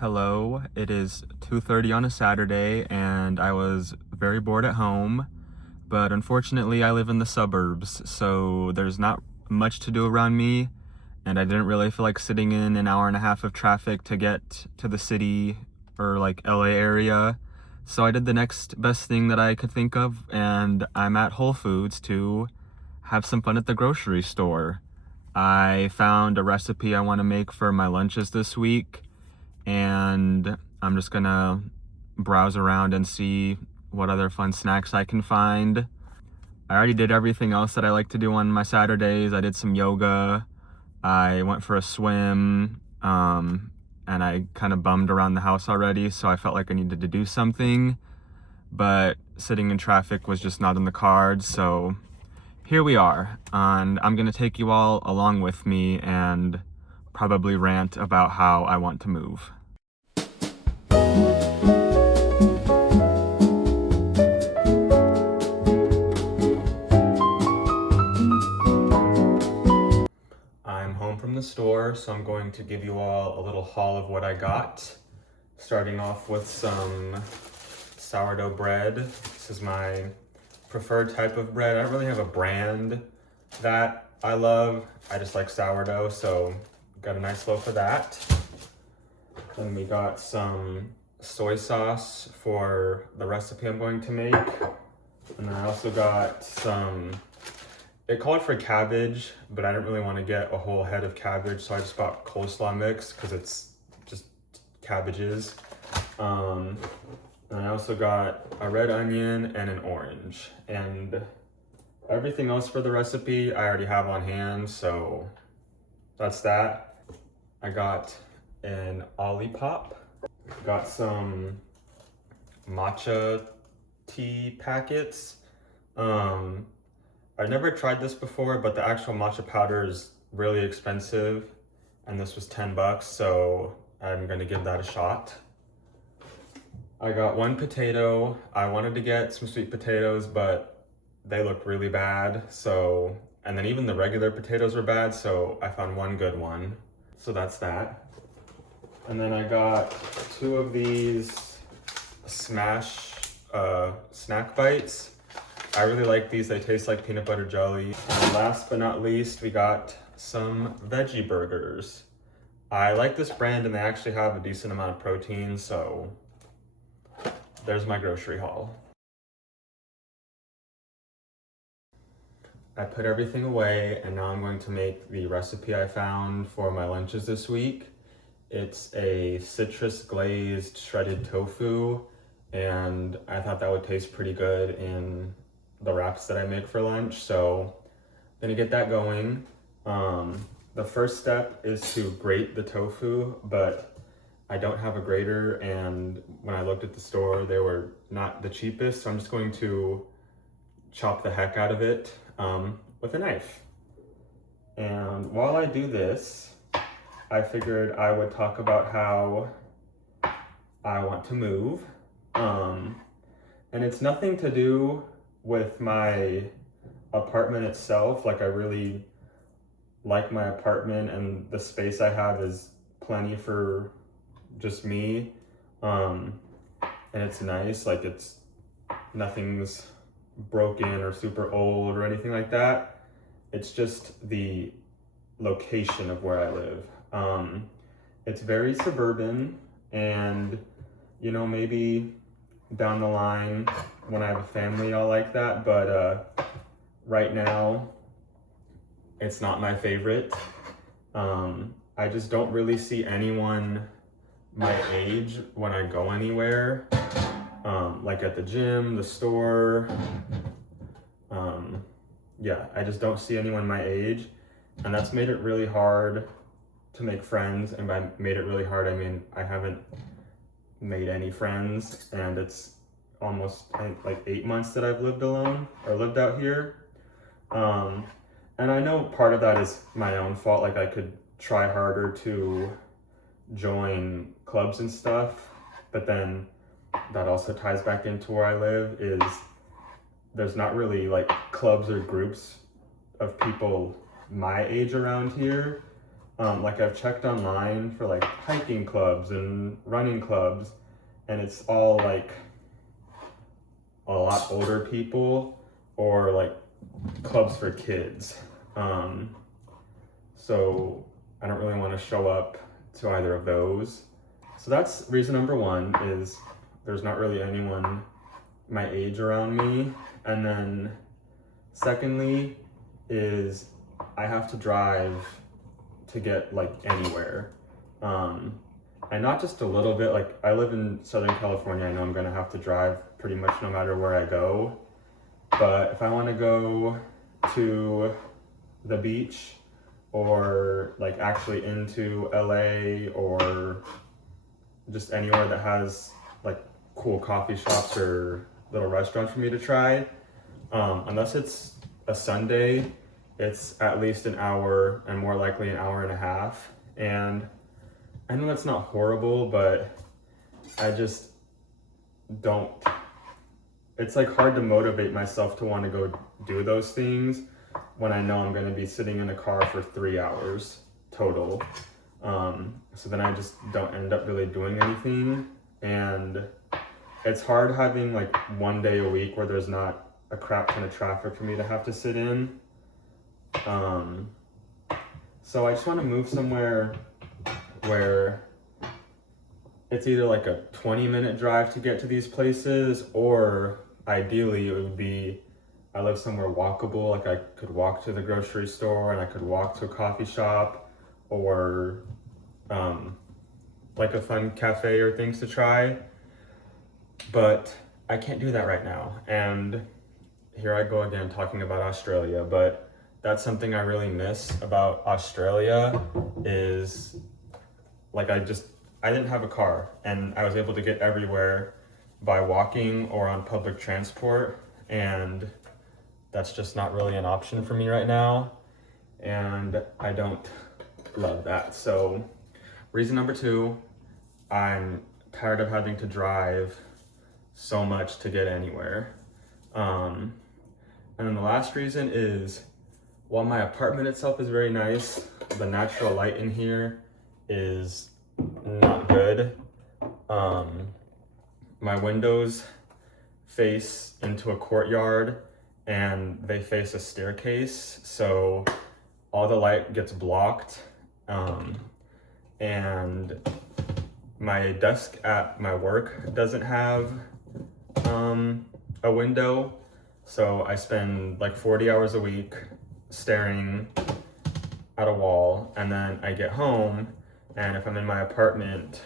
Hello, it is 2:30 on a Saturday and I was very bored at home, but unfortunately I live in the suburbs, so there's not much to do around me and I didn't really feel like sitting in an hour and a half of traffic to get to the city or like LA area. So I did the next best thing that I could think of and I'm at Whole Foods to have some fun at the grocery store. I found a recipe I want to make for my lunches this week and I'm just gonna browse around and see what other fun snacks I can find. I already did everything else that I like to do on my Saturdays. I did some yoga, I went for a swim, and I kind of bummed around the house already, so I felt like I needed to do something, but sitting in traffic was just not in the cards, so here we are. And I'm gonna take you all along with me and probably rant about how I want to move. I'm home from the store, so I'm going to give you all a little haul of what I got. Starting off with some sourdough bread. This is my preferred type of bread. I don't really have a brand that I love. I just like sourdough, so got a nice loaf of that. Then we got some soy sauce for the recipe I'm going to make. And I also got some, it called for cabbage, but I didn't really want to get a whole head of cabbage, so I just got coleslaw mix because it's just cabbages. And I also got a red onion and an orange. And everything else for the recipe I already have on hand, so that's that. I got an Olipop. Got some matcha tea packets. I've never tried this before, but the actual matcha powder is really expensive, and this was 10 bucks, so I'm gonna give that a shot. I got one potato. I wanted to get some sweet potatoes, but they looked really bad, so, and then even the regular potatoes were bad, so I found one good one. So that's that. And then I got two of these Smash snack bites. I really like these, they taste like peanut butter jelly. And last but not least, we got some veggie burgers. I like this brand and they actually have a decent amount of protein, so there's my grocery haul. I put everything away and now I'm going to make the recipe I found for my lunches this week. It's a citrus glazed shredded tofu, and I thought that would taste pretty good in the wraps that I make for lunch, so I'm gonna get that going. The first step is to grate the tofu, but I don't have a grater, and when I looked at the store, they were not the cheapest, so I'm just going to chop the heck out of it with a knife. And while I do this, I figured I would talk about how I want to move. And it's nothing to do with my apartment itself. Like, I really like my apartment and the space I have is plenty for just me. And it's nice, like nothing's broken or super old or anything like that. It's just the location of where I live. It's very suburban, and maybe down the line when I have a family I'll like that, but right now it's not my favorite. I just don't really see anyone my age when I go anywhere, like at the gym, the store. Yeah, I just don't see anyone my age, and that's made it really hard to make friends. And by made it really hard, I mean I haven't made any friends, and it's almost, I think, like 8 months that I've lived alone or lived out here. And I know part of that is my own fault. Like, I could try harder to join clubs and stuff, but then that also ties back into where I live is there's not really like clubs or groups of people my age around here. Like I've checked online for like hiking clubs and running clubs, and it's all like a lot older people or like clubs for kids. Um, so I don't really want to show up to either of those. So that's reason number one, is there's not really anyone my age around me. And then secondly is I have to drive to get like anywhere. And not just a little bit, like I live in Southern California, I know I'm gonna have to drive pretty much no matter where I go. But if I wanna go to the beach or like actually into LA or just anywhere that has like cool coffee shops or little restaurants for me to try, unless it's a Sunday, it's at least an hour and more likely an hour and a half. And I know that's not horrible, but I just don't, it's like hard to motivate myself to want to go do those things when I know I'm going to be sitting in a car for 3 hours total. So then I just don't end up really doing anything. And it's hard having like one day a week where there's not a crap ton of traffic for me to have to sit in. So I just want to move somewhere where it's either like a 20-minute drive to get to these places, or ideally it would be I live somewhere walkable, like I could walk to the grocery store and I could walk to a coffee shop, or like a fun cafe or things to try. But I can't do that right now. And here I go again talking about Australia, but that's something I really miss about Australia is like I didn't have a car and I was able to get everywhere by walking or on public transport, and that's just not really an option for me right now, and I don't love that. So reason number two, I'm tired of having to drive so much to get anywhere. And then the last reason is, while my apartment itself is very nice, the natural light in here is not good. My windows face into a courtyard and they face a staircase, so all the light gets blocked. And my desk at my work doesn't have a window, so I spend like 40 hours a week staring at a wall, and then I get home, and if I'm in my apartment,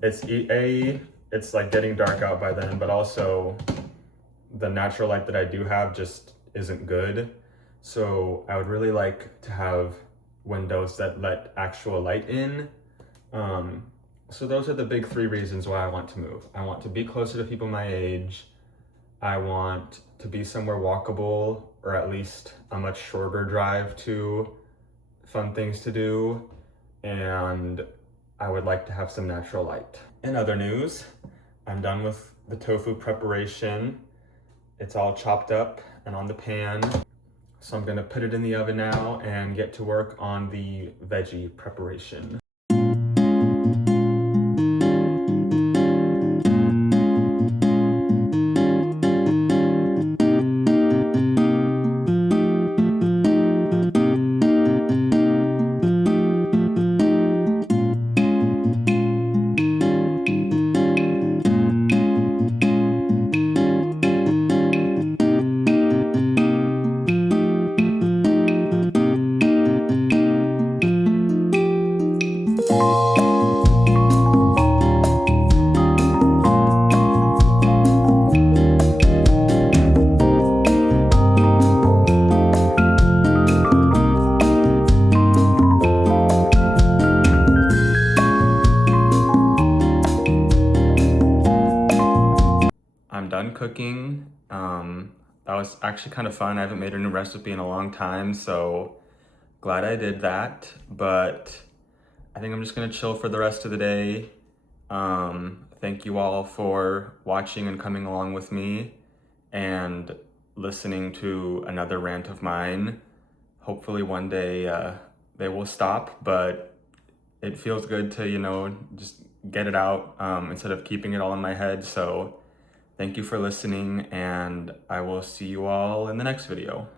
it's like getting dark out by then, but also the natural light that I do have just isn't good. So I would really like to have windows that let actual light in. So those are the big three reasons why I want to move. I want to be closer to people my age. I want to be somewhere walkable, or at least a much shorter drive to fun things to do. And I would like to have some natural light. In other news, I'm done with the tofu preparation. It's all chopped up and on the pan. So I'm gonna put it in the oven now and get to work on the veggie preparation. I'm done cooking. That was actually kind of fun. I haven't made a new recipe in a long time, so glad I did that. But I think I'm just gonna chill for the rest of the day. Thank you all for watching and coming along with me and listening to another rant of mine. Hopefully one day they will stop, but it feels good to, you know, just get it out instead of keeping it all in my head. So thank you for listening, and I will see you all in the next video.